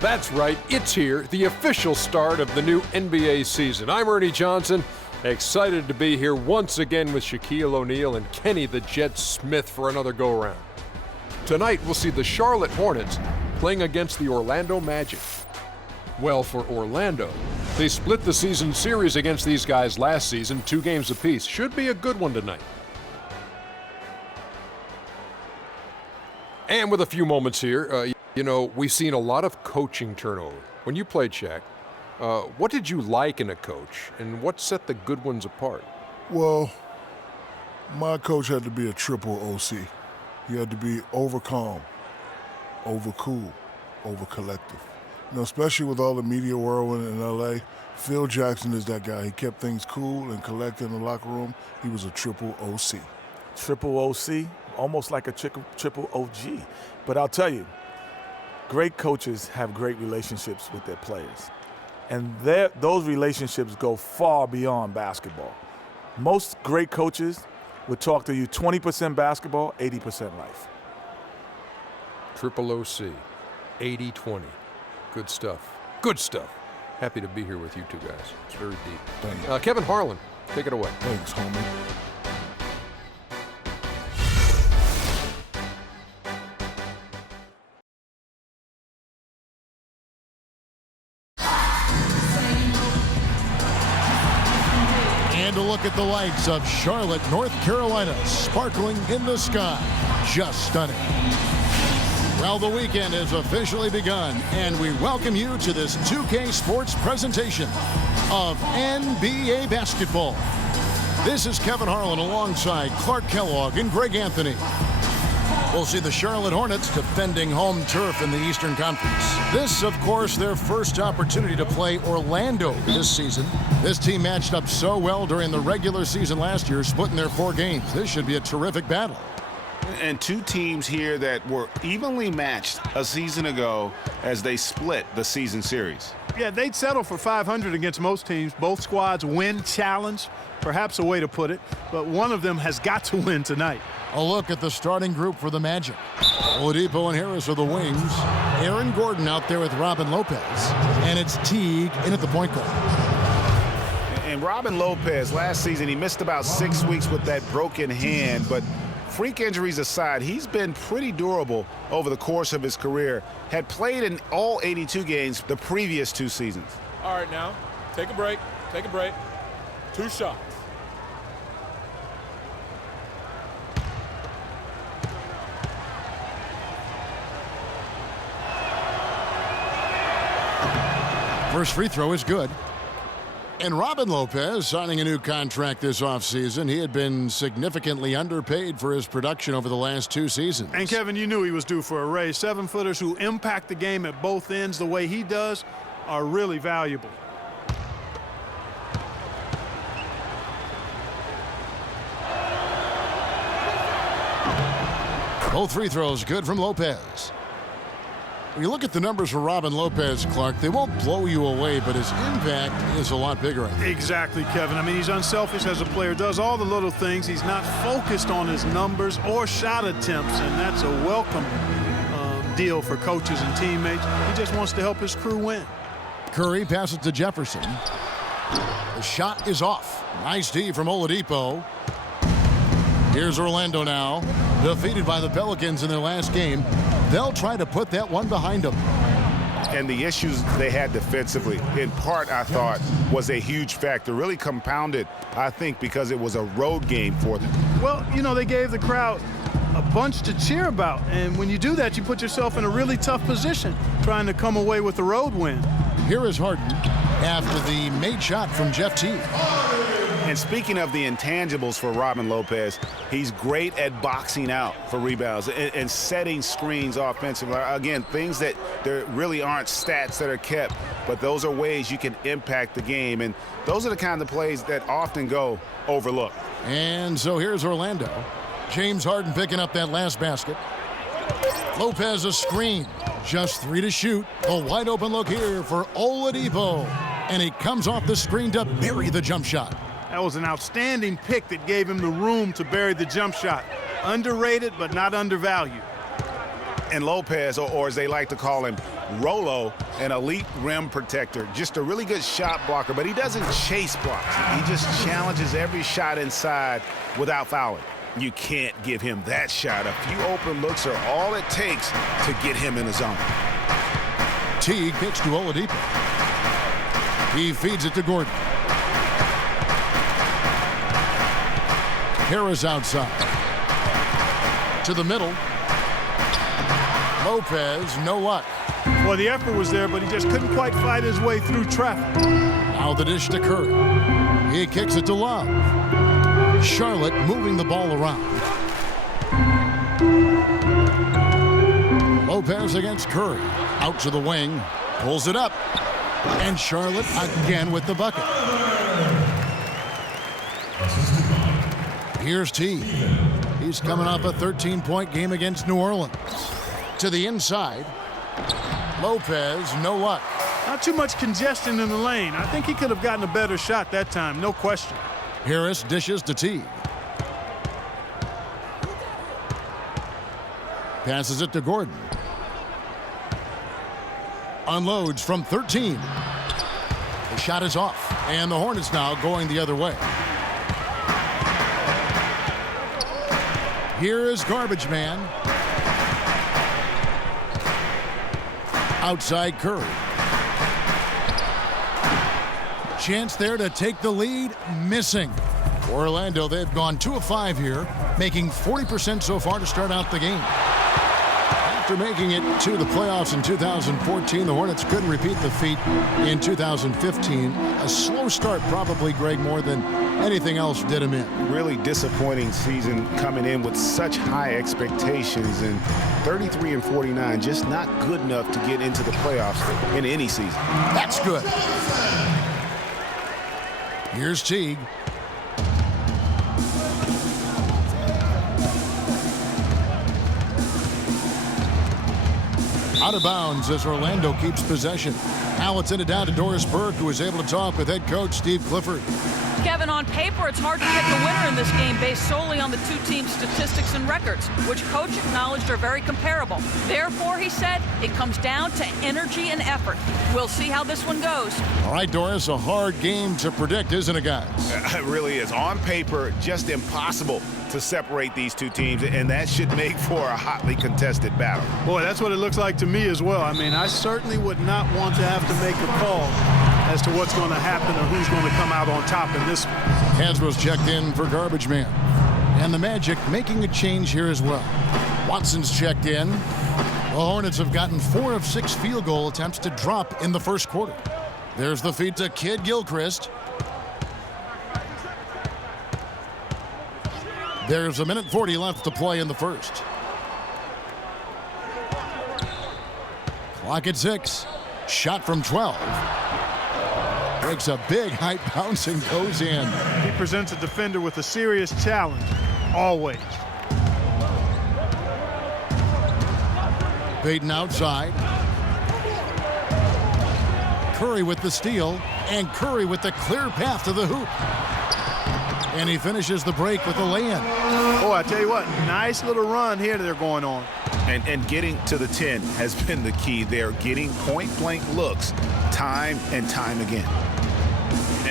That's right, it's here, the official start of the new NBA season. I'm Ernie Johnson, excited to be here once again with Shaquille O'Neal and Kenny the Jet Smith for another go-around. Tonight, we'll see the Charlotte Hornets playing against the Orlando Magic. Well, for Orlando, they split the season series against these guys last season, 2 games apiece. Should be a good one tonight. And with a few moments here, we've seen a lot of coaching turnover. When you played, Shaq, what did you like in a coach, and what set the good ones apart? Well, my coach had to be a triple OC. He had to be over calm, over cool, over collective. Especially with all the media whirlwind in L.A., Phil Jackson is that guy. He kept things cool and collected in the locker room. He was a triple OC. Triple OC, almost like a triple OG. But I'll tell you, great coaches have great relationships with their players. And those relationships go far beyond basketball. Most great coaches would talk to you 20% basketball, 80% life. Triple OC, 80-20. Good stuff. Good stuff. Happy to be here with you two guys. It's very deep. Thank you. Kevin Harlan, take it away. Thanks, homie. And a look at the lights of Charlotte, North Carolina, sparkling in the sky. Just stunning. Well, the weekend has officially begun, and we welcome you to this 2K Sports presentation of NBA basketball. This is Kevin Harlan alongside Clark Kellogg and Greg Anthony. We'll see the Charlotte Hornets defending home turf in the Eastern Conference. This, of course, their first opportunity to play Orlando this season. This team matched up so well during the regular season last year, splitting their 4 games. This should be a terrific battle. And 2 teams here that were evenly matched a season ago as they split the season series. Yeah, they'd settle for 500 against most teams. Both squads win challenge, perhaps a way to put it, but one of them has got to win tonight. A look at the starting group for the Magic. Olidipo and Harris are the wings. Aaron Gordon out there with Robin Lopez. And it's Teague in at the point guard. And Robin Lopez, last season, he missed about 6 weeks with that broken hand, but freak injuries aside, he's been pretty durable over the course of his career. Had played in all 82 games the previous 2 seasons. All right, now, take a break. Take a break. 2 shots. First free throw is good. And Robin Lopez signing a new contract this offseason. He had been significantly underpaid for his production over the last 2 seasons. And, Kevin, you knew he was due for a raise. 7-footers who impact the game at both ends the way he does are really valuable. Both free throws good from Lopez. When you look at the numbers for Robin Lopez, Clark, they won't blow you away, but his impact is a lot bigger. Exactly, Kevin. I mean, he's unselfish as a player, does all the little things. He's not focused on his numbers or shot attempts, and that's a welcome deal for coaches and teammates. He just wants to help his crew win. Curry passes to Jefferson. The shot is off. Nice D from Oladipo. Here's Orlando now, defeated by the Pelicans in their last game. They'll try to put that one behind them. And the issues they had defensively, in part, I thought, was a huge factor. Really compounded, I think, because it was a road game for them. Well, they gave the crowd a bunch to cheer about. And when you do that, you put yourself in a really tough position trying to come away with the road win. Here is Harden after the made shot from Jeff Teague. And speaking of the intangibles for Robin Lopez, he's great at boxing out for rebounds and setting screens offensively. Again, things that there really aren't stats that are kept, but those are ways you can impact the game. And those are the kind of plays that often go overlooked. And so here's Orlando. James Harden picking up that last basket. Lopez a screen. Just 3 to shoot. A wide open look here for Oladipo. And he comes off the screen to bury the jump shot. That was an outstanding pick that gave him the room to bury the jump shot. Underrated, but not undervalued. And Lopez, or as they like to call him, Rolo, an elite rim protector, just a really good shot blocker, but he doesn't chase blocks. He just challenges every shot inside without fouling. You can't give him that shot. A few open looks are all it takes to get him in the zone. Teague kicks to Olidipo. He feeds it to Gordon. Harris outside. To the middle. Lopez, no luck. Well, the effort was there, but he just couldn't quite fight his way through traffic. Now the dish to Curry. He kicks it to Love. Charlotte moving the ball around. Lopez against Curry. Out to the wing. Pulls it up. And Charlotte again with the bucket. Here's T. He's coming off a 13-point game against New Orleans. To the inside. Lopez, no luck. Not too much congestion in the lane. I think he could have gotten a better shot that time, no question. Harris dishes to T. Passes it to Gordon. Unloads from 13. The shot is off, and the Hornets now going the other way. Here is Garbage Man. Outside Curry. Chance there to take the lead, missing. For Orlando, they've gone 2 of 5 here, making 40% so far to start out the game. After making it to the playoffs in 2014, the Hornets couldn't repeat the feat in 2015. A slow start probably, Greg, more than anything else did him in. Really disappointing season coming in with such high expectations, and 33 and 49, just not good enough to get into the playoffs in any season. That's good. Here's Teague. Out of bounds as Orlando keeps possession. Now it's in down to Doris Burke, who is able to talk with head coach Steve Clifford. Kevin, on paper, it's hard to pick a winner in this game based solely on the two teams' statistics and records, which coach acknowledged are very comparable. Therefore, he said, it comes down to energy and effort. We'll see how this one goes. All right, Doris, a hard game to predict, isn't it, guys? It really is. On paper, just impossible to separate these two teams, and that should make for a hotly contested battle. Boy, that's what it looks like to me as well. I mean, I certainly would not want to have to make a call as to what's going to happen or who's going to come out on top in this one. Hasbro's checked in for Garbage Man. And the Magic making a change here as well. Watson's checked in. The Hornets have gotten 4 of 6 field goal attempts to drop in the first quarter. There's the feed to Kid Gilchrist. There's 1:40 left to play in the first. Clock at 6. Shot from 12. Breaks a big height bounce and goes in. He presents a defender with a serious challenge, always. Payton outside. Curry with the steal, and Curry with the clear path to the hoop. And he finishes the break with a lay-in. Oh, I tell you what, nice little run here they're going on. And getting to the 10 has been the key. They're getting point-blank looks time and time again.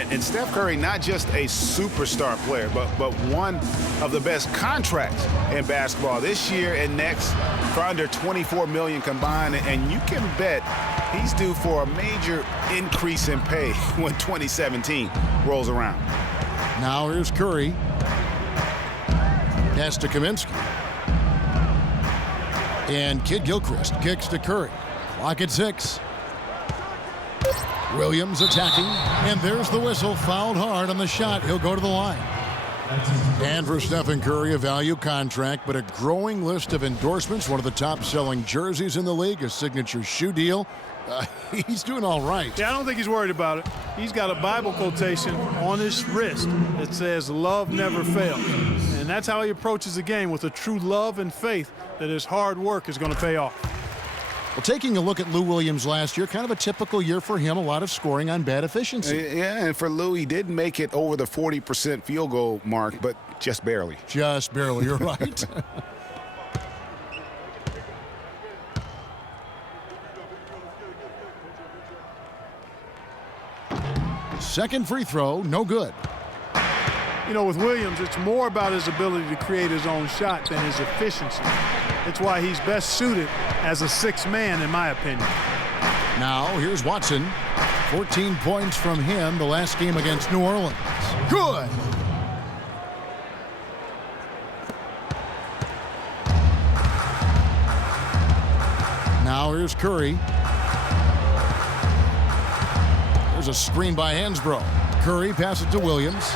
And Steph Curry, not just a superstar player, but one of the best contracts in basketball this year and next for under $24 million combined. And you can bet he's due for a major increase in pay when 2017 rolls around. Now here's Curry. Pass to Kaminsky. And Kid Gilchrist kicks to Curry. Clock at 6. Williams attacking, and there's the whistle. Fouled hard on the shot. He'll go to the line. And for Stephen Curry, a value contract, but a growing list of endorsements. One of the top-selling jerseys in the league, a signature shoe deal. He's doing all right. Yeah, I don't think he's worried about it. He's got a Bible quotation on his wrist that says, "Love never fails." And that's how he approaches the game, with a true love and faith that his hard work is going to pay off. Well, taking a look at Lou Williams last year, kind of a typical year for him, a lot of scoring on bad efficiency. Yeah, and for Lou, he did make it over the 40% field goal mark, but just barely. Just barely, you're right. Second free throw, no good. You know, with Williams, it's more about his ability to create his own shot than his efficiency. It's why he's best suited as a sixth man, in my opinion. Now, here's Watson. 14 points from him the last game against New Orleans. Good. Now here's Curry. There's a screen by Hansbrough. Curry passes it to Williams.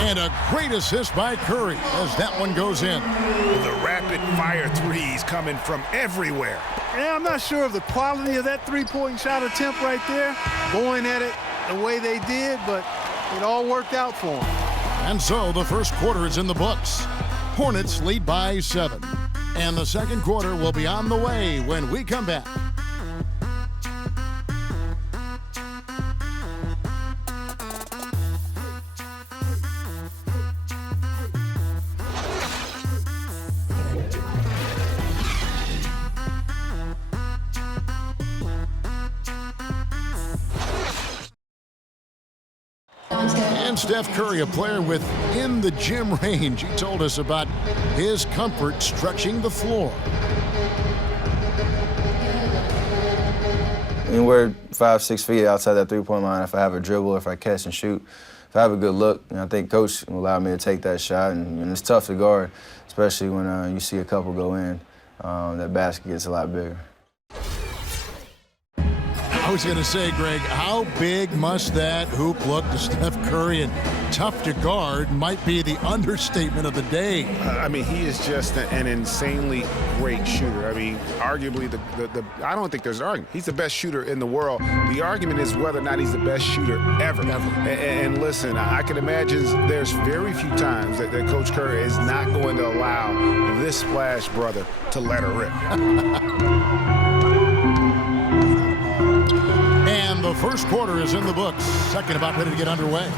And a great assist by Curry as that one goes in. The rapid-fire threes coming from everywhere. Yeah, I'm not sure of the quality of that three-point shot attempt right there, going at it the way they did, but it all worked out for them. And so the first quarter is in the books. Hornets lead by 7. And the second quarter will be on the way when we come back. And Steph Curry, a player within the gym range. He told us about his comfort stretching the floor. Anywhere 5-6 feet outside that three-point line, if I have a dribble, if I catch and shoot, if I have a good look, I think Coach will allow me to take that shot. And it's tough to guard, especially when you see a couple go in. That basket gets a lot bigger. I was going to say, Greg, how big must that hoop look to Steph Curry? And tough to guard might be the understatement of the day. I mean, he is just an insanely great shooter. I mean, arguably, I don't think there's an argument. He's the best shooter in the world. The argument is whether or not he's the best shooter ever. And listen, I can imagine there's very few times that Coach Curry is not going to allow this splash brother to let her rip. And the first quarter is in the books. Second about ready to get underway.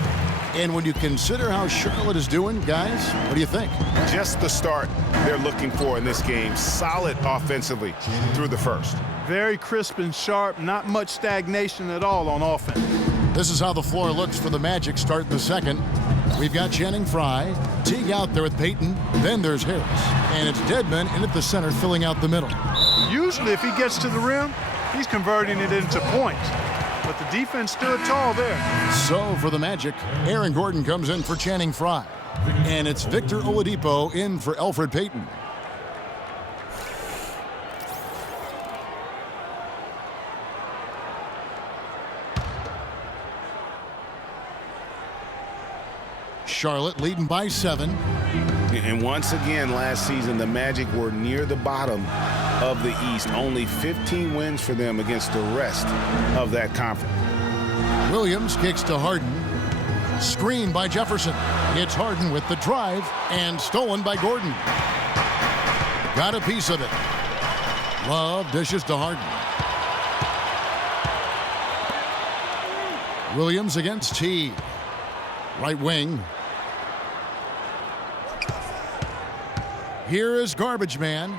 And when you consider how Charlotte is doing, guys, what do you think? Just the start they're looking for in this game. Solid offensively through the first. Very crisp and sharp, not much stagnation at all on offense. This is how the floor looks for the Magic start the second. We've got Channing Frye, Teague out there with Payton, then there's Harris. And it's Dedmon in at the center filling out the middle. Usually if he gets to the rim, he's converting it into points. But the defense stood tall there. So for the Magic, Aaron Gordon comes in for Channing Frye. And it's Victor Oladipo in for Elfrid Payton. Charlotte leading by 7. And once again, last season, the Magic were near the bottom of the East. Only 15 wins for them against the rest of that conference. Williams kicks to Harden. Screen by Jefferson. It's Harden with the drive and stolen by Gordon. Got a piece of it. Love dishes to Harden. Williams against T. Right wing. Here is Garbage Man.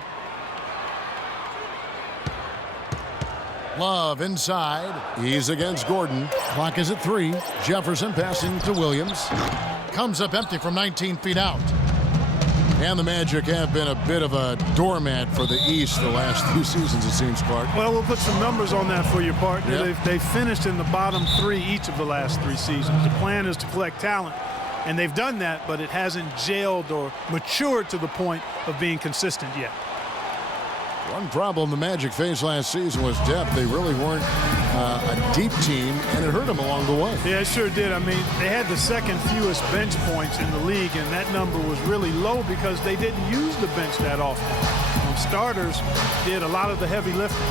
Love inside. He's against Gordon. Clock is at 3. Jefferson passing to Williams. Comes up empty from 19 feet out. And the Magic have been a bit of a doormat for the East the last few seasons, it seems, Clark. Well, we'll put some numbers on that for you, partner. Yep. They've finished in the bottom 3 each of the last 3 seasons. The plan is to collect talent, and they've done that, but it hasn't gelled or matured to the point of being consistent yet. One problem the Magic faced last season was depth. They really weren't a deep team, and it hurt them along the way. Yeah, it sure did. I mean, they had the second fewest bench points in the league, and that number was really low because they didn't use the bench that often. Starters did a lot of the heavy lifting.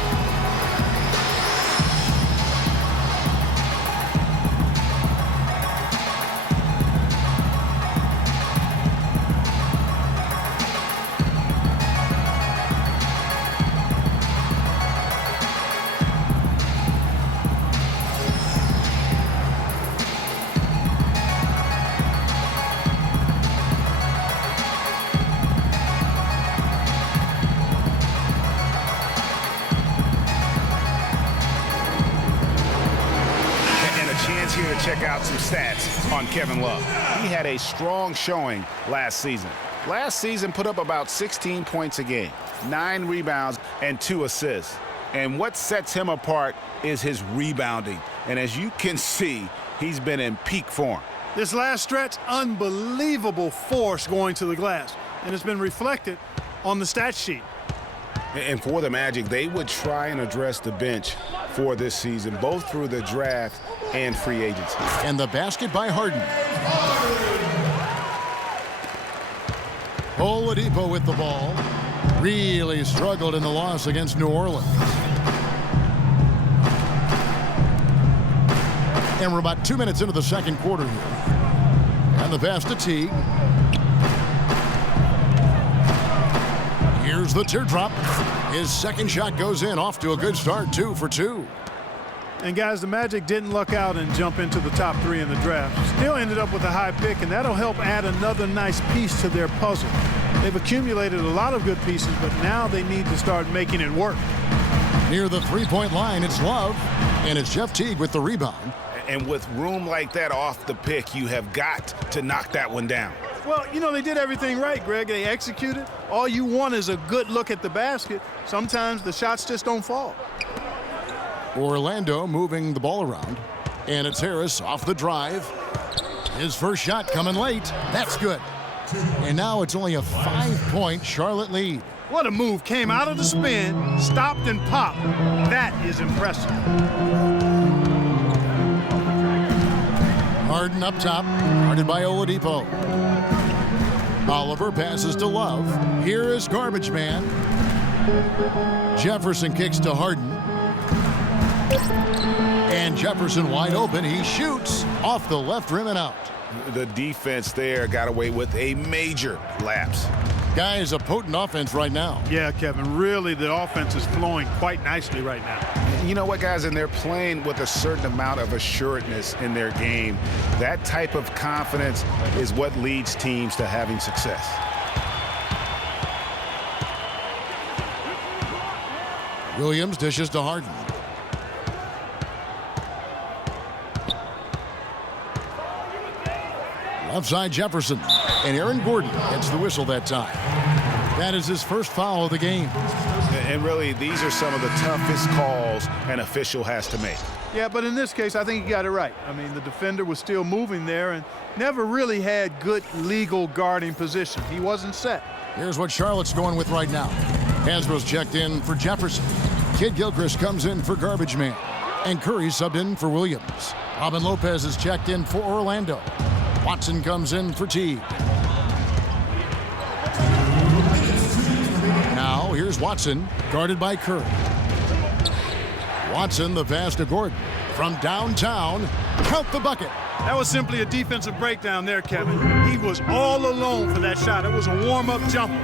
check out some stats on Kevin Love. He had a strong showing last season. Last season put up about 16 points a game, 9 rebounds, and 2 assists. And what sets him apart is his rebounding. And as you can see, he's been in peak form. This last stretch, unbelievable force going to the glass. And it's been reflected on the stat sheet. And for the Magic, they would try and address the bench for this season, both through the draft and free agency. And the basket by Harden. Olidipo with the ball. Really struggled in the loss against New Orleans. And we're about 2 minutes into the second quarter here. And the pass to Teague. Here's the teardrop. His second shot goes in, off to a good start, 2 for 2. And guys, the Magic didn't luck out and jump into the top 3 in the draft. Still ended up with a high pick, and that'll help add another nice piece to their puzzle. They've accumulated a lot of good pieces, but now they need to start making it work. Near the three-point line, it's Love, and it's Jeff Teague with the rebound. And with room like that off the pick, you have got to knock that one down. Well, you know, they did everything right, Greg. They executed. All you want is a good look at the basket. Sometimes the shots just don't fall. Orlando moving the ball around. And it's Harris off the drive. His first shot coming late. That's good. And now it's only a 5-point Charlotte lead. What a move. Came out of the spin, stopped and popped. That is impressive. Harden up top, guarded by Oladipo. Oliver passes to Love. Here is Garbage Man. Jefferson kicks to Harden. And Jefferson wide open. He shoots off the left rim and out. The defense there got away with a major lapse. Guys, a potent offense right now. Yeah, Kevin, really the offense is flowing quite nicely right now. You know what, guys, and they're playing with a certain amount of assuredness in their game. That type of confidence is what leads teams to having success. Williams dishes to Harden. Left side Jefferson. And Aaron Gordon gets the whistle that time. That is his first foul of the game. And really, these are some of the toughest calls an official has to make. Yeah, but in this case, I think he got it right. I mean, the defender was still moving there and never really had good legal guarding position. He wasn't set. Here's what Charlotte's going with right now. Hasbro's checked in for Jefferson. Kid Gilchrist comes in for Garbage Man. And Curry subbed in for Williams. Robin Lopez is checked in for Orlando. Watson comes in for Teague. Now here's Watson, guarded by Curry. Watson, the pass to Gordon. From downtown, count the bucket. That was simply a defensive breakdown there, Kevin. He was all alone for that shot. It was a warm-up jumper.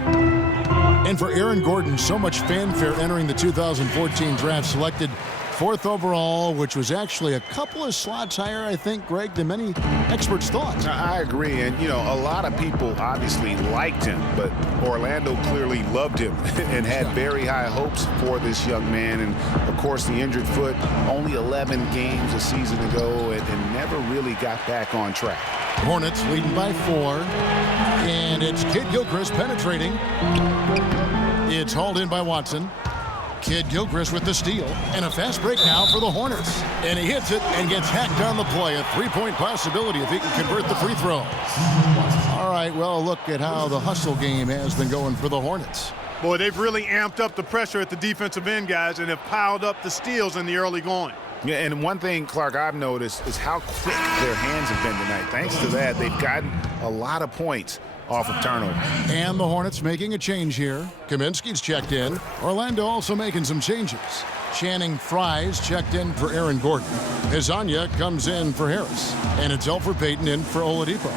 And for Aaron Gordon, so much fanfare entering the 2014 draft, selected 4th overall, which was actually a couple of slots higher, I think, Greg, than many experts thought. I agree. And, you know, a lot of people obviously liked him, but Orlando clearly loved him and had very high hopes for this young man. And, of course, the injured foot, only 11 games a season ago and never really got back on track. Hornets leading by 4. And it's Kid Gilchrist penetrating. It's hauled in by Watson. Kid Gilchrist with the steal, and a fast break now for the Hornets. And he hits it and gets hacked on the play. A 3-point possibility if he can convert the free throw. All right, well, look at how the hustle game has been going for the Hornets. Boy, they've really amped up the pressure at the defensive end, guys, and have piled up the steals in the early going. Yeah, and one thing, Clark, I've noticed is how quick their hands have been tonight. Thanks to that, they've gotten a lot of points off of turnover. And the Hornets making a change here. Kaminsky's checked in. Orlando also making some changes. Channing Frye's checked in for Aaron Gordon. Hezonja comes in for Harris. And it's Elfrid Payton in for Oladipo.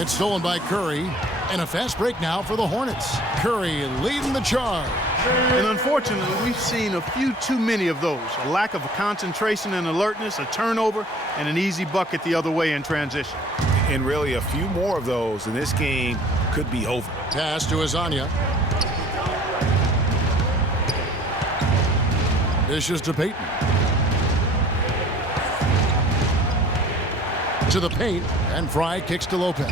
It's stolen by Curry. And a fast break now for the Hornets. Curry leading the charge. And unfortunately, we've seen a few too many of those. A lack of concentration and alertness, a turnover, and an easy bucket the other way in transition. And really a few more of those, and this game could be over. Pass to Hezonja. Dishes to Payton. To the paint, and Fry kicks to Lopez.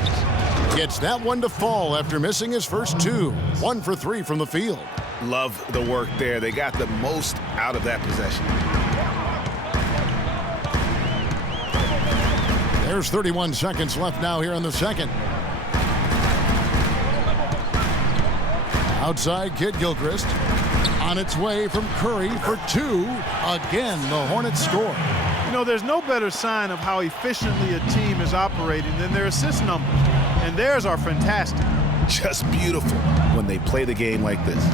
Gets that one to fall after missing his first two. 1 for 3 from the field. Love the work there. They got the most out of that possession. There's 31 seconds left now here in the second. Outside, Kid Gilchrist. On its way from Curry for 2. Again, the Hornets score. You know, there's no better sign of how efficiently a team is operating than their assist numbers. And theirs are fantastic. Just beautiful when they play the game like this.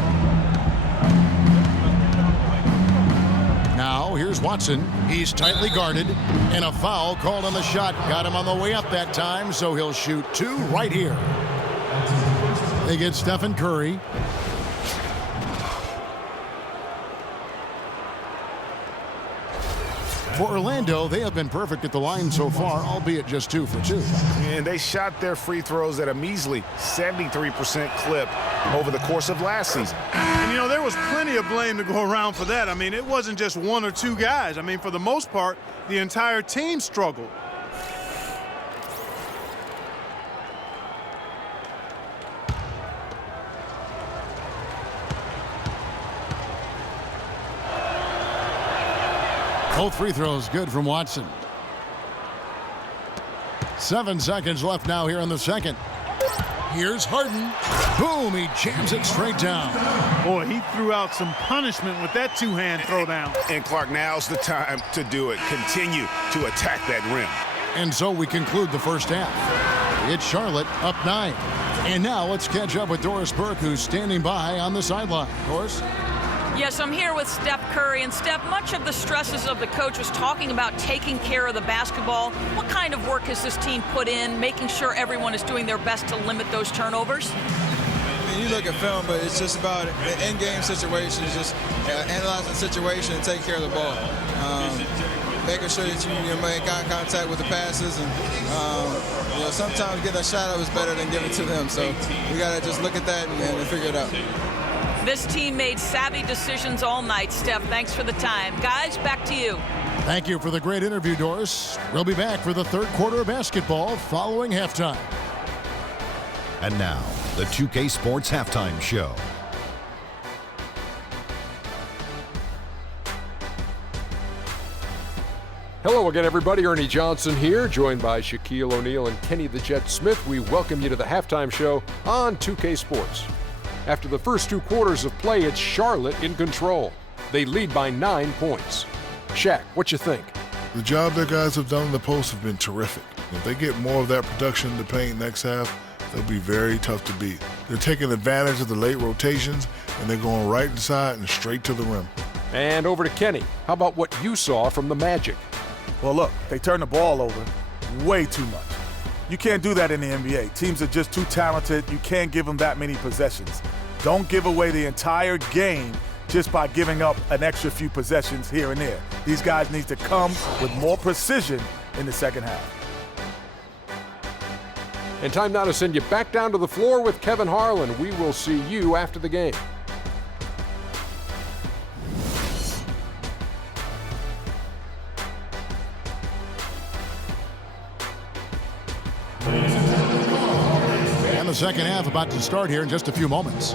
Now, here's Watson. He's tightly guarded, and a foul called on the shot. Got him on the way up that time, so he'll shoot 2 right here. They get Stephen Curry. For Orlando, they have been perfect at the line so far, albeit just 2 for 2. And they shot their free throws at a measly 73% clip over the course of last season. And, you know, there was plenty of blame to go around for that. I mean, it wasn't just 1 or 2 guys. I mean, for the most part, the entire team struggled. Both free throws good from Watson. 7 seconds left now here in the second. Here's Harden. Boom, he jams it straight down. Boy, he threw out some punishment with that 2-hand throwdown. And Clark, now's the time to do it. Continue to attack that rim. And so we conclude the first half. It's Charlotte up 9. And now let's catch up with Doris Burke, who's standing by on the sideline. Doris? Yes, I'm here with Steph Curry. And Steph, much of the stresses of the coach was talking about taking care of the basketball. What kind of work has this team put in, making sure everyone is doing their best to limit those turnovers? I mean, you look at film, but it's just about in-game situations, just analyzing the situation and taking care of the ball. Making sure that you make eye contact with the passes, and you know, sometimes getting a shot up is better than giving it to them. So we got to just look at that and figure it out. This team made savvy decisions all night, Steph. Thanks for the time. Guys, back to you. Thank you for the great interview, Doris. We'll be back for the third quarter of basketball following halftime. And now, the 2K Sports Halftime Show. Hello again, everybody. Ernie Johnson here, joined by Shaquille O'Neal and Kenny the Jet Smith. We welcome you to the halftime show on 2K Sports. After the first 2 quarters of play, it's Charlotte in control. They lead by 9 points. Shaq, what you think? The job their guys have done in the post have been terrific. If they get more of that production in the paint next half, they'll be very tough to beat. They're taking advantage of the late rotations, and they're going right inside and straight to the rim. And over to Kenny. How about what you saw from the Magic? Well, look, they turn the ball over way too much. You can't do that in the NBA. Teams are just too talented. You can't give them that many possessions. Don't give away the entire game just by giving up an extra few possessions here and there. These guys need to come with more precision in the second half. And time now to send you back down to the floor with Kevin Harlan. We will see you after the game. And the second half about to start here in just a few moments.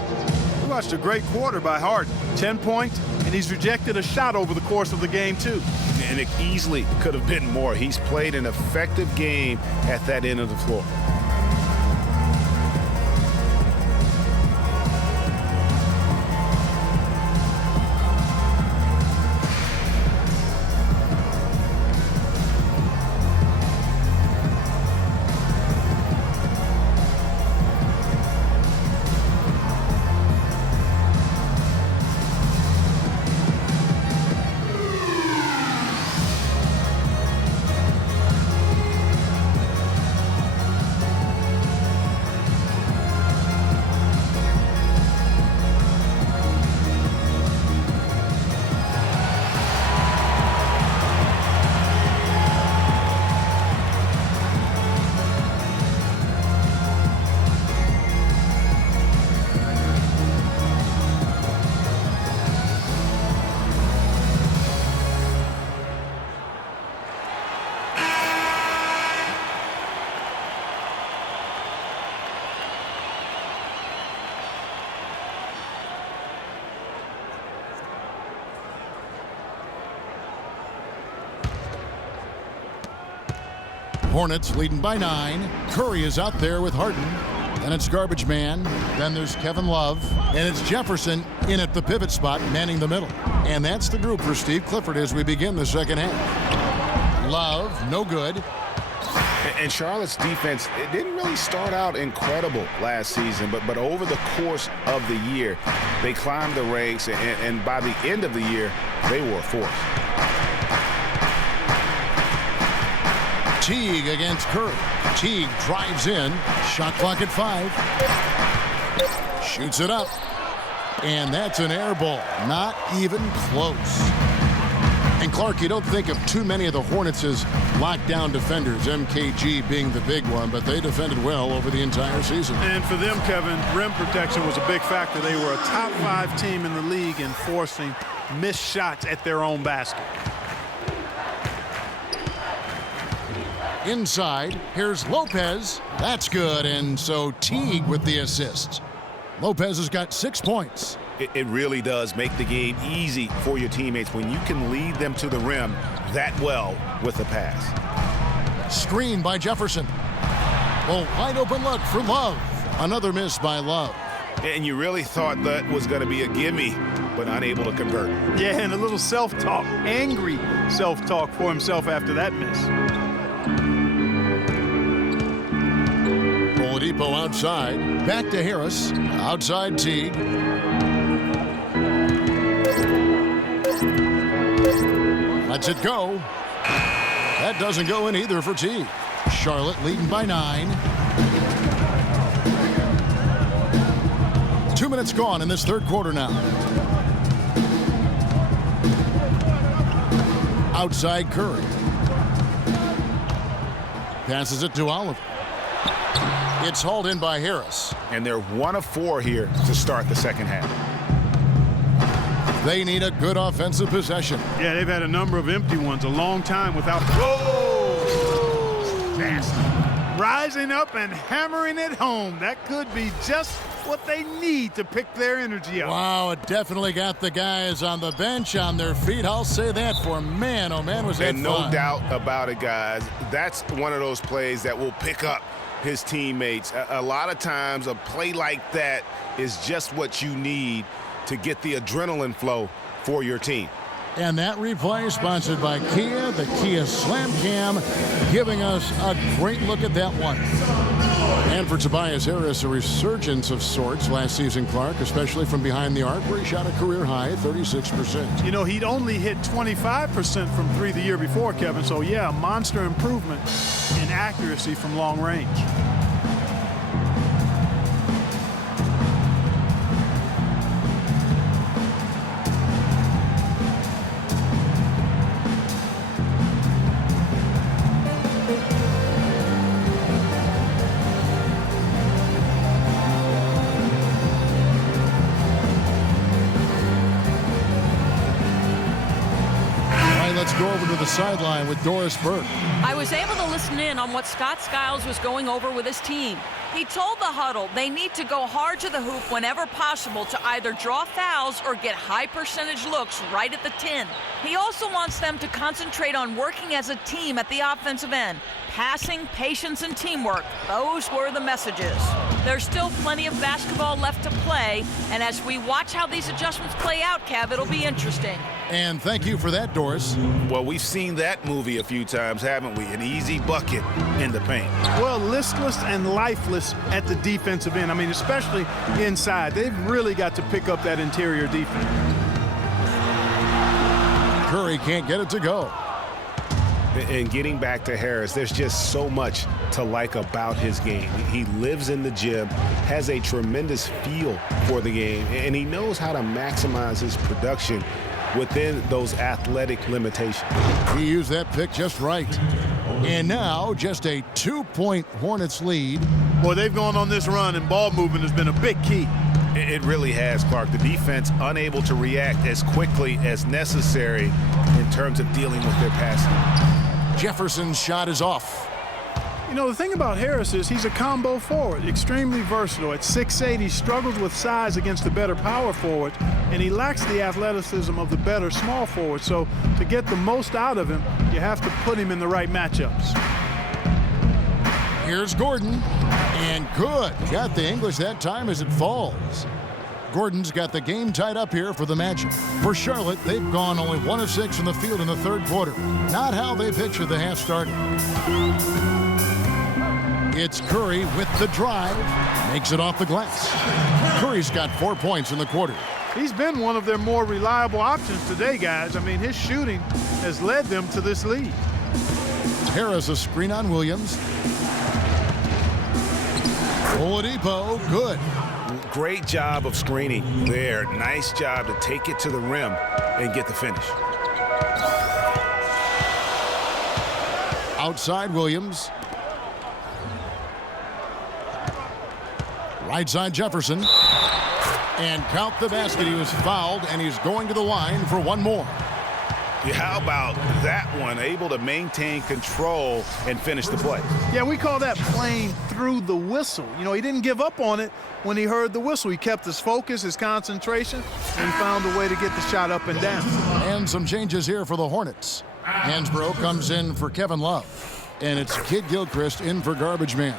We watched a great quarter by Harden. 10 points, and he's rejected a shot over the course of the game, too. And it easily could have been more. He's played an effective game at that end of the floor. Hornets leading by 9. Curry is out there with Harden. Then it's Garbage Man. Then there's Kevin Love. And it's Jefferson in at the pivot spot, manning the middle. And that's the group for Steve Clifford as we begin the second half. Love, no good. And Charlotte's defense, it didn't really start out incredible last season, but over the course of the year, they climbed the ranks, and by the end of the year, they were a force. Teague against Curry. Teague drives in. Shot clock at 5. Shoots it up. And that's an air ball. Not even close. And Clark, you don't think of too many of the Hornets as lockdown defenders, MKG being the big one, but they defended well over the entire season. And for them, Kevin, rim protection was a big factor. They were a top 5 team in the league in forcing missed shots at their own basket. Inside, here's Lopez. That's good, and so Teague with the assist. Lopez has got 6 points. It really does make the game easy for your teammates when you can lead them to the rim that well with the pass. Screen by Jefferson. Oh, wide open look for Love. Another miss by Love. And you really thought that was going to be a gimme, but unable to convert. Yeah, and a little self-talk, angry self-talk for himself after that miss. Olidipo outside. Back to Harris. Outside Teague. Lets it go. That doesn't go in either for Teague. Charlotte leading by 9. 2 minutes gone in this third quarter now. Outside Curry. Passes it to Oliver. It's hauled in by Harris. And they're 1 of 4 here to start the second half. They need a good offensive possession. Yeah, they've had a number of empty ones, a long time without. Whoa! Nasty. Rising up and hammering it home. That could be just what they need to pick their energy up. Wow, it definitely got the guys on the bench on their feet. I'll say that for man, oh man, was that and fun. no doubt about it, guys. That's one of those plays that will pick up his teammates. A lot of times a play like that is just what you need to get the adrenaline flow for your team. And that replay sponsored by Kia, the Kia Slam Cam, giving us a great look at that one. And for Tobias Harris, a resurgence of sorts last season, Clark, especially from behind the arc, where he shot a career high, 36%. You know, he'd only hit 25% from 3 the year before, Kevin. So, yeah, monster improvement in accuracy from long range. Go over to the sideline with Doris Burke. I was able to listen in on what Scott Skiles was going over with his team. He told the huddle they need to go hard to the hoop whenever possible to either draw fouls or get high percentage looks right at the 10. He also wants them to concentrate on working as a team at the offensive end. Passing, patience, and teamwork. Those were the messages. There's still plenty of basketball left to play, and as we watch how these adjustments play out, Kev, it'll be interesting. And thank you for that, Doris. Well, we've seen that movie a few times, haven't we? An easy bucket in the paint. Well, listless and lifeless at the defensive end. I mean, especially inside. They've really got to pick up that interior defense. Curry can't get it to go. And getting back to Harris, there's just so much to like about his game. He lives in the gym, has a tremendous feel for the game, and he knows how to maximize his production within those athletic limitations. He used that pick just right. And now just a 2-point Hornets lead. Boy, they've gone on this run, and ball movement has been a big key. It really has, Clark. The defense unable to react as quickly as necessary in terms of dealing with their passing. Jefferson's shot is off. You know, the thing about Harris is he's a combo forward, extremely versatile. At 6'8", he struggles with size against the better power forward, and he lacks the athleticism of the better small forward. So to get the most out of him, you have to put him in the right matchups. Here's Gordon, and good. Got the English that time as it falls. Gordon's got the game tied up here for the Magic. For Charlotte, they've gone only 1 of 6 from the field in the third quarter. Not how they pictured the half starting. It's Curry with the drive. Makes it off the glass. Curry's got 4 points in the quarter. He's been one of their more reliable options today, guys. I mean, his shooting has led them to this lead. Harris a screen on Williams. Olidipo, good. Great job of screening there. Nice job to take it to the rim and get the finish. Outside Williams. Right side Jefferson. And count the basket. He was fouled, and he's going to the line for one more. Yeah, how about that one? Able to maintain control and finish the play. Yeah, we call that playing through the whistle. You know, he didn't give up on it when he heard the whistle. He kept his focus, his concentration, and he found a way to get the shot up and down. And some changes here for the Hornets. Hansbrough comes in for Kevin Love. And it's Kid Gilchrist in for Garbage Man.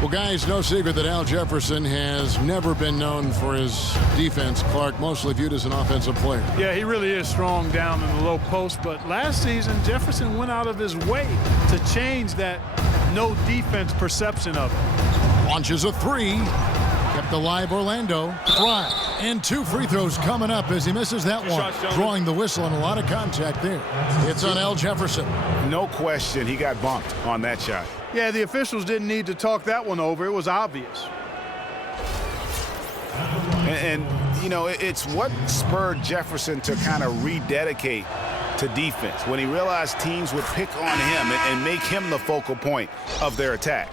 Well, guys, no secret that Al Jefferson has never been known for his defense. Clark, mostly viewed as an offensive player. Yeah, he really is strong down in the low post. But last season, Jefferson went out of his way to change that no defense perception of it. Launches a three. Kept alive Orlando. Fry. And 2 free throws coming up as he misses that one. Drawing the whistle and a lot of contact there. It's on Al Jefferson. No question, he got bumped on that shot. Yeah, the officials didn't need to talk that one over. It was obvious. And you know, it's what spurred Jefferson to kind of rededicate to defense when he realized teams would pick on him and make him the focal point of their attack.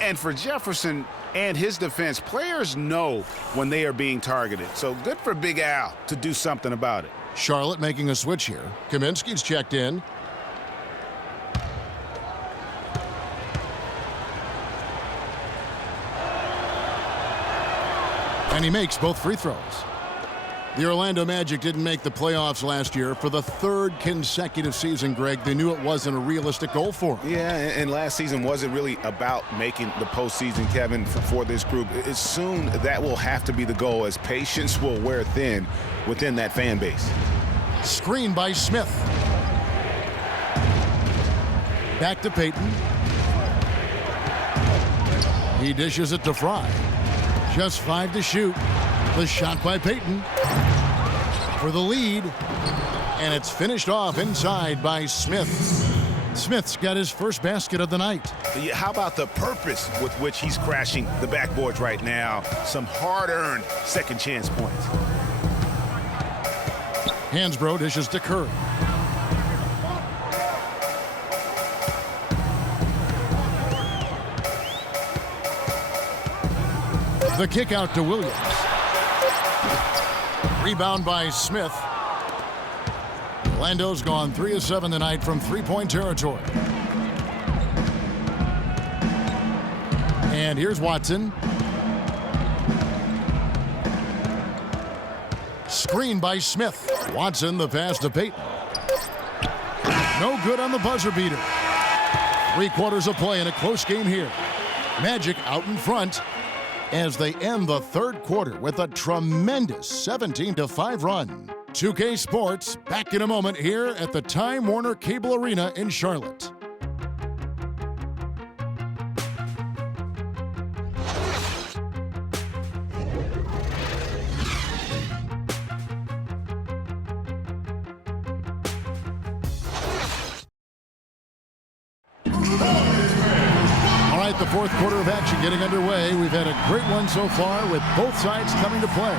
And for Jefferson and his defense, players know when they are being targeted. So good for Big Al to do something about it. Charlotte making a switch here. Kaminsky's checked in. And he makes both free throws. The Orlando Magic didn't make the playoffs last year for the 3rd consecutive season, Greg. They knew it wasn't a realistic goal for them. Yeah, and last season wasn't really about making the postseason, Kevin, for this group. It's soon that will have to be the goal as patience will wear thin within that fan base. Screen by Smith. Back to Payton. He dishes it to Fry. Just 5 to shoot. The shot by Payton for the lead. And it's finished off inside by Smith. Smith's got his first basket of the night. Yeah, how about the purpose with which he's crashing the backboards right now? Some hard-earned second chance points. Hansbrough dishes to Curry. The kick out to Williams. Rebound by Smith. Orlando's gone 3 of 7 tonight from three-point territory. And here's Watson. Screen by Smith. Watson, the pass to Payton. No good on the buzzer beater. 3 quarters of play in a close game here. Magic out in front as they end the third quarter with a tremendous 17-5 run. 2K Sports back in a moment here at the Time Warner Cable Arena in Charlotte. The fourth quarter of action getting underway. We've had a great one so far with both sides coming to play.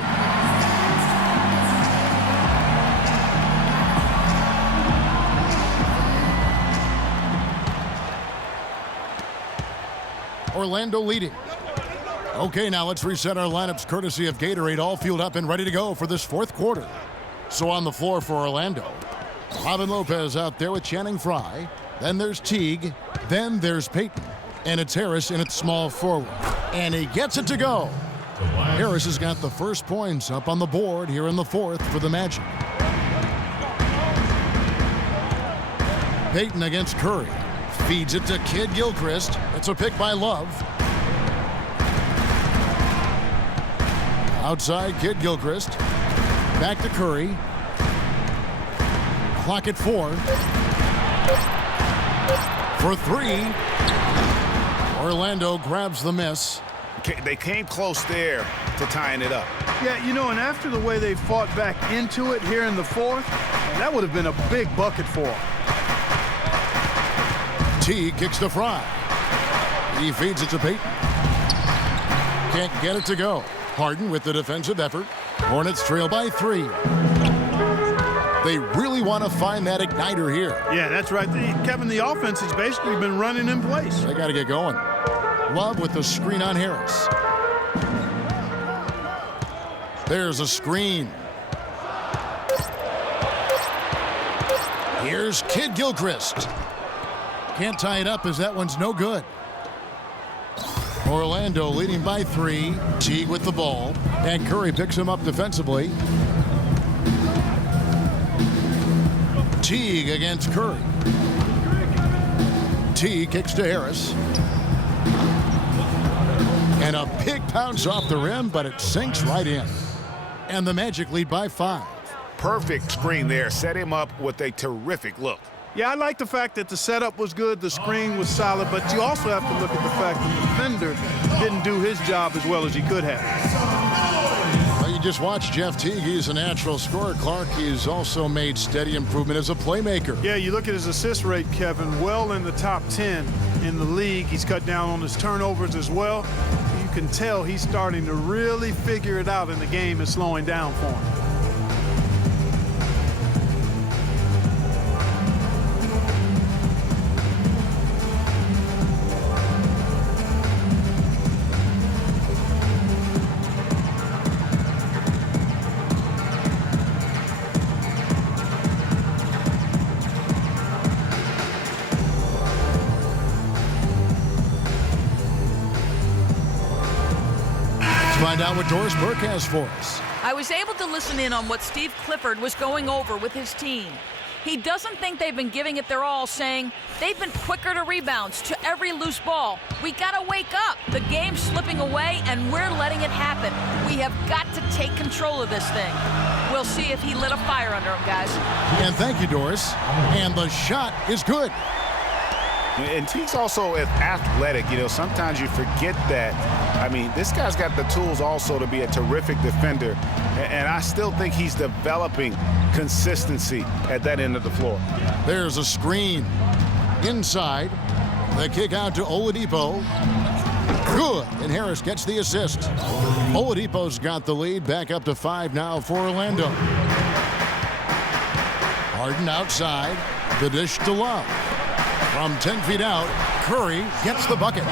Orlando leading. Okay, now let's reset our lineups courtesy of Gatorade, all fueled up and ready to go for this fourth quarter. So on the floor for Orlando, Robin Lopez out there with Channing Frye. Then there's Teague. Then there's Payton. And it's Harris in its small forward. And he gets it to go. Harris has got the first points up on the board here in the fourth for the Magic. Payton against Curry. Feeds it to Kid Gilchrist. It's a pick by Love. Outside, Kid Gilchrist. Back to Curry. Clock at 4. For 3. Orlando grabs the miss. They came close there to tying it up. Yeah, you know, and after the way they fought back into it here in the fourth, that would have been a big bucket for them. T kicks to Fry. He feeds it to Payton. Can't get it to go. Harden with the defensive effort. Hornets trail by 3. They really want to find that igniter here. Yeah, that's right. Kevin, the offense has basically been running in place. They got to get going. Love with the screen on Harris. There's a screen. Here's Kid Gilchrist. Can't tie it up as that one's no good. Orlando leading by 3. Teague with the ball. And Curry picks him up defensively. Teague against Curry. Teague kicks to Harris. And a big bounce off the rim, but it sinks right in. And the Magic lead by 5. Perfect screen there. Set him up with a terrific look. Yeah, I like the fact that the setup was good, the screen was solid, but you also have to look at the fact that the defender didn't do his job as well as he could have. Well, you just watched Jeff Teague. He's a natural scorer. Clark, he's also made steady improvement as a playmaker. Yeah, you look at his assist rate, Kevin, well in the top 10 in the league. He's cut down on his turnovers as well. You can tell he's starting to really figure it out, and the game is slowing down for him. Find out what Doris Burke has for us. I was able to listen in on what Steve Clifford was going over with his team. He doesn't think they've been giving it their all, saying they've been quicker to rebounds, to every loose ball. We gotta wake up. The game's slipping away, and we're letting it happen. We have got to take control of this thing. We'll see if he lit a fire under him, guys. And thank you, Doris. And the shot is good. And Teague's also athletic. You know, sometimes you forget that. I mean, this guy's got the tools also to be a terrific defender. And I still think he's developing consistency at that end of the floor. There's a screen. Inside. The kick out to Oladipo. Good. And Harris gets the assist. Oladipo's got the lead. Back up to 5 now for Orlando. Harden outside. The dish to Love. From 10 feet out, Curry gets the bucket.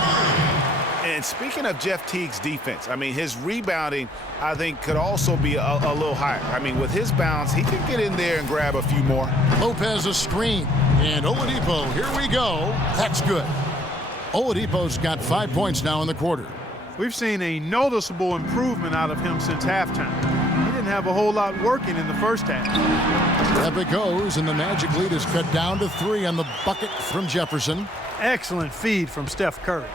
And speaking of Jeff Teague's defense, I mean, his rebounding, I think, could also be a little higher. I mean, with his bounce, he can get in there and grab a few more. Lopez a screen. And Oladipo, here we go. That's good. Oladipo's got 5 points now in the quarter. We've seen a noticeable improvement out of him since halftime. He didn't have a whole lot working in the first half. Up it goes, and the Magic lead is cut down to 3 on the bucket from Jefferson. Excellent feed from Steph Curry.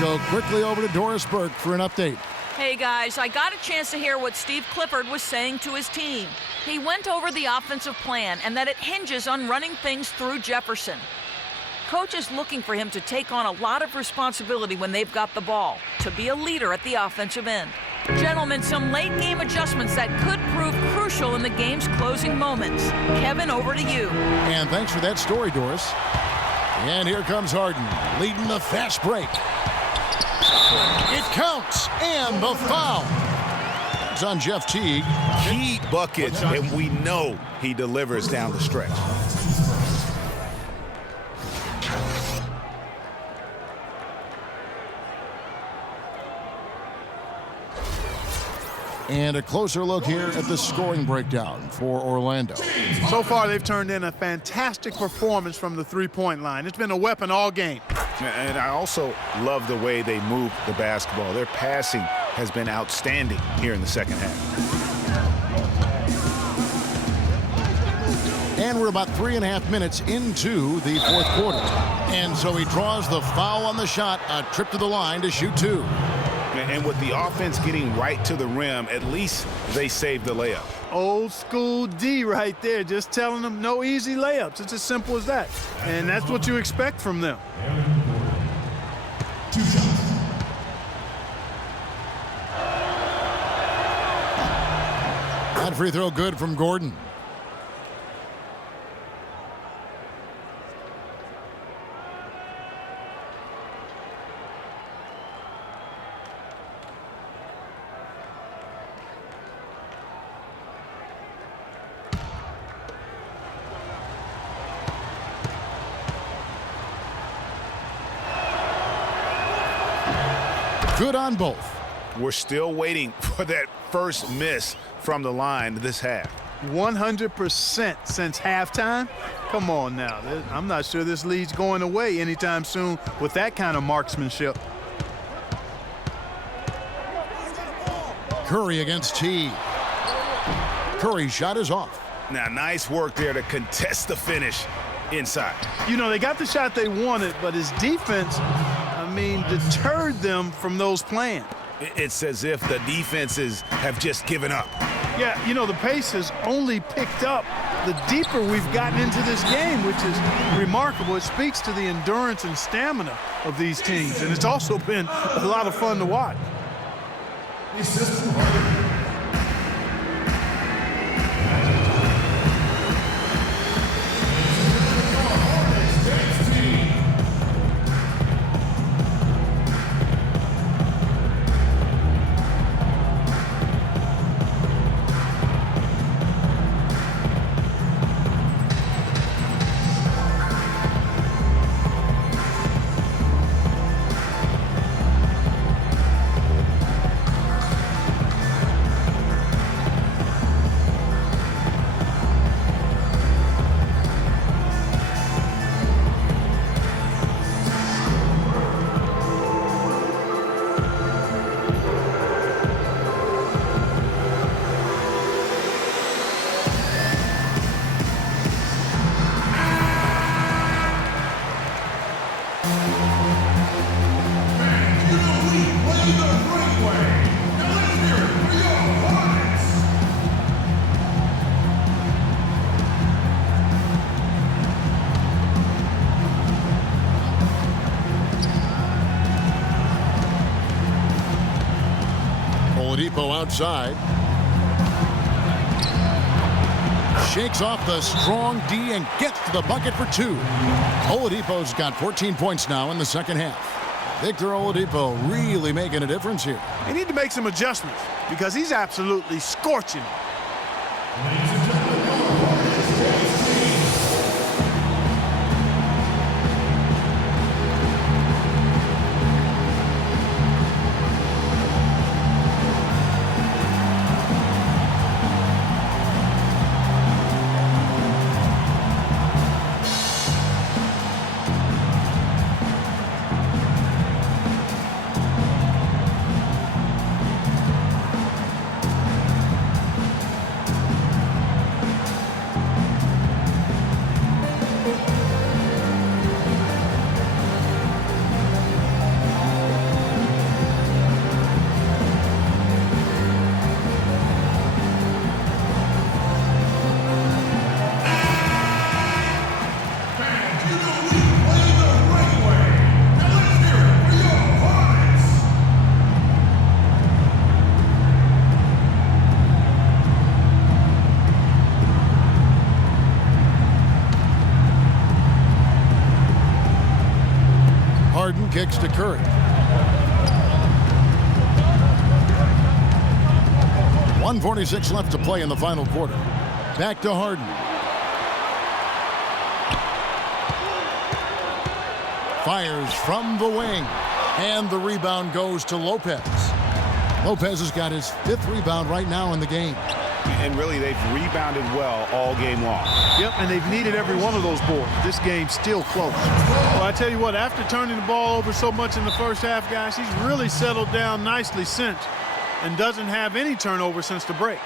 Go quickly over to Doris Burke for an update. Hey guys, I got a chance to hear what Steve Clifford was saying to his team. He went over the offensive plan and that it hinges on running things through Jefferson. coach is looking for him to take on a lot of responsibility when they've got the ball, to be a leader at the offensive end. Gentlemen, some late-game adjustments that could prove crucial in the game's closing moments. Kevin, over to you. And thanks for that story, Doris. And here comes Harden, leading the fast break. It counts, and the foul. It's on Jeff Teague. Key buckets, and we know he delivers down the stretch. And a closer look here at the scoring breakdown for Orlando. So far, they've turned in a fantastic performance from the three-point line. It's been a weapon all game. And I also love the way they move the basketball. Their passing has been outstanding here in the second half. And we're about 3.5 minutes into the fourth quarter. And so he draws the foul on the shot, a trip to the line to shoot 2. And with the offense getting right to the rim, at least they saved the layup. Old school D right there, just telling them no easy layups. It's as simple as that. And that's what you expect from them. That free throw good from Gordon. Good on both. We're still waiting for that first miss from the line this half. 100% since halftime? Come on now. I'm not sure this lead's going away anytime soon with that kind of marksmanship. Curry against T. Curry's shot is off. Now, nice work there to contest the finish inside. You know, they got the shot they wanted, but his defense, deterred them from those plans. It's as if the defenses have just given up. Yeah, you know, the pace has only picked up the deeper we've gotten into this game, which is remarkable. It speaks to the endurance and stamina of these teams, and it's also been a lot of fun to watch. Olidipo outside. Shakes off the strong D and gets to the bucket for 2. Oladipo's got 14 points now in the second half. Victor Oladipo really making a difference here. They need to make some adjustments because he's absolutely scorching it. kicks to Curry. 1:46 left to play in the final quarter. Back to Harden. Fires from the wing. And the rebound goes to Lopez. Lopez has got his 5th rebound right now in the game. And really, they've rebounded well all game long. Yep, and they've needed every one of those boards. This game's still close. Well, I tell you what, after turning the ball over so much in the first half, guys, he's really settled down nicely since and doesn't have any turnover since the break.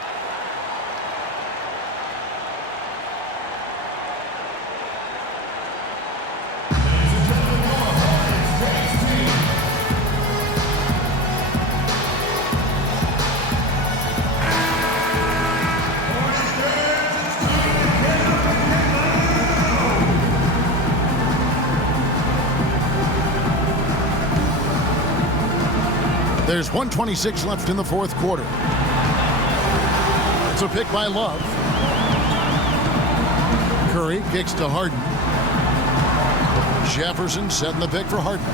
There's 1:26 left in the 4th quarter. It's a pick by Love. Curry kicks to Harden. Jefferson setting the pick for Harden.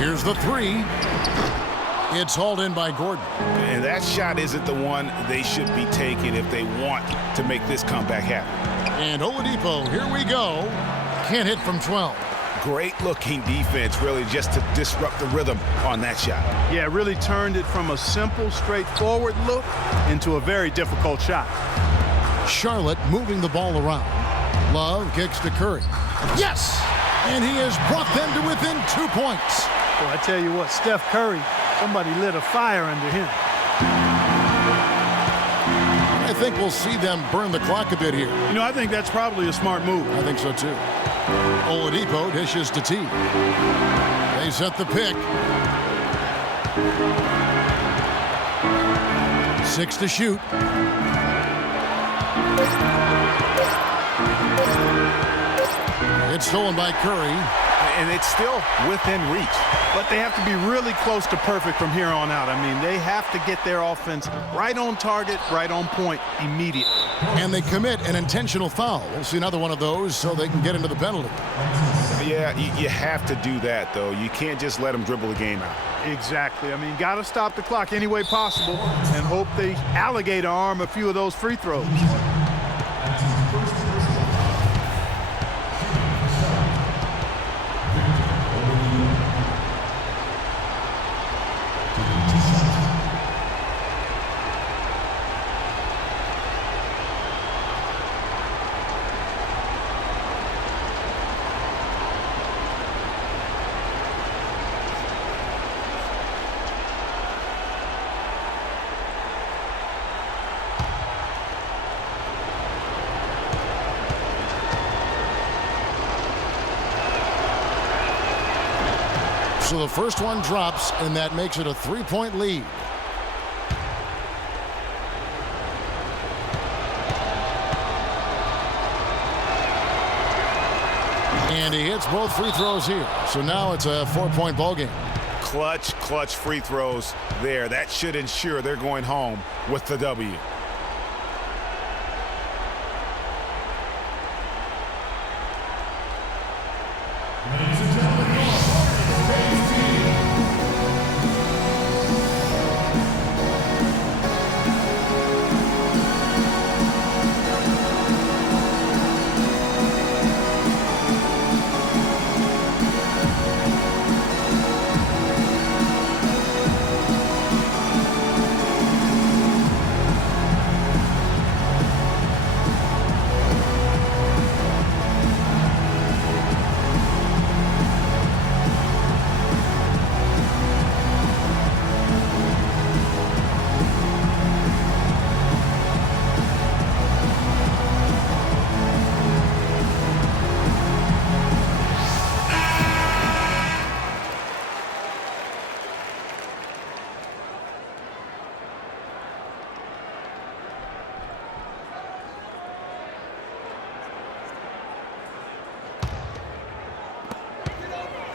Here's the 3. It's hauled in by Gordon. And that shot isn't the one they should be taking if they want to make this comeback happen. And Oladipo, here we go. Can't hit from 12. Great looking defense, really, just to disrupt the rhythm on that shot. Yeah, really turned it from a simple, straightforward look into a very difficult shot. Charlotte moving the ball around. Love kicks to Curry. Yes! And he has brought them to within 2 points. Well, I tell you what, Steph Curry, somebody lit a fire under him. I think we'll see them burn the clock a bit here. You know, I think that's probably a smart move. I think so, too. Oladipo dishes to T. They set the pick. 6 to shoot. It's stolen by Curry. And it's still within reach. But they have to be really close to perfect from here on out. I mean, they have to get their offense right on target, right on point immediately. And they commit an intentional foul. We'll see another one of those so they can get into the penalty. Yeah, you have to do that, though. You can't just let them dribble the game out. Exactly. I mean, got to stop the clock any way possible and hope they alligator arm a few of those free throws. So the first one drops, and that makes it a 3-point lead. And he hits both free throws here. So now it's a 4-point ball game. Clutch free throws there. That should ensure they're going home with the W.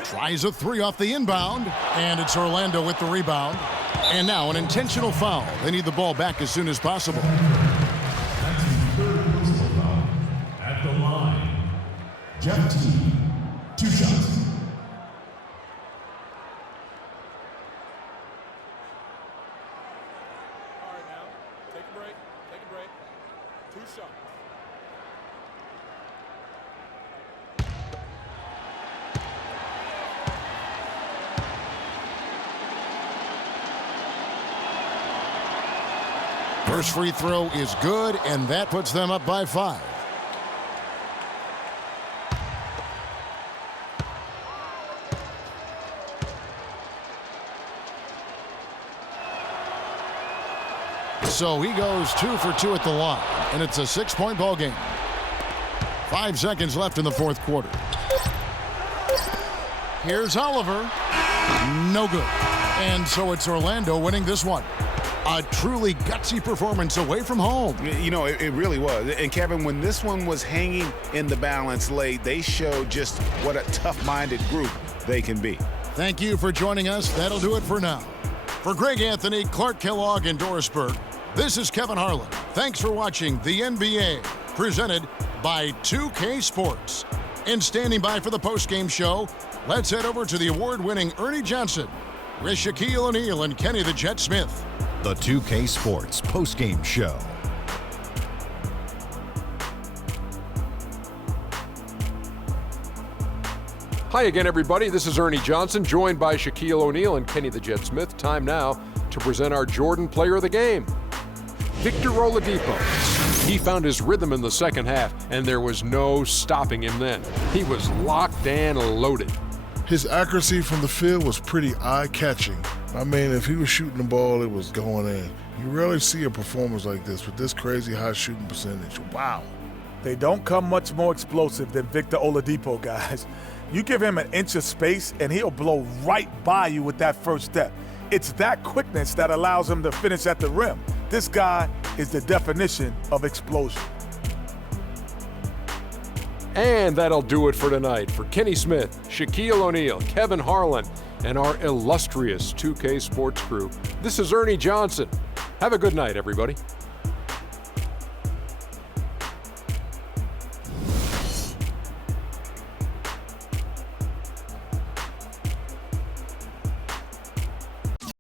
Tries a 3 off the inbound, and it's Orlando with the rebound. And now an intentional foul. They need the ball back as soon as possible. That's his third personal foul at the line. Jeff T, 2 shots. 2 shots. First free throw is good, and that puts them up by 5. So he goes 2 for 2 at the line, and it's a 6-point ball game. 5 seconds left in the fourth quarter. Here's Oliver. No good. And so it's Orlando winning this one. A truly gutsy performance away from home. You know, it really was. And Kevin, when this one was hanging in the balance late, they showed just what a tough-minded group they can be. Thank you for joining us. That'll do it for now. For Greg Anthony, Clark Kellogg, and Doris Burke, this is Kevin Harlan. Thanks for watching the NBA, presented by 2K Sports. And standing by for the postgame show, let's head over to the award-winning Ernie Johnson with Shaquille O'Neal and Kenny the Jet Smith. The 2K Sports postgame show. Hi again, everybody. This is Ernie Johnson, joined by Shaquille O'Neal and Kenny the Jet Smith. Time now to present our Jordan Player of the Game, Victor Olidipo. He found his rhythm in the second half, and there was no stopping him then. He was locked and loaded. His accuracy from the field was pretty eye-catching. I mean, if he was shooting the ball, it was going in. You rarely see a performance like this with this crazy high shooting percentage. Wow. They don't come much more explosive than Victor Oladipo, guys. You give him an inch of space, and he'll blow right by you with that first step. It's that quickness that allows him to finish at the rim. This guy is the definition of explosion. And that'll do it for tonight. For Kenny Smith, Shaquille O'Neal, Kevin Harlan, and our illustrious 2K Sports crew, this is Ernie Johnson. Have a good night, everybody.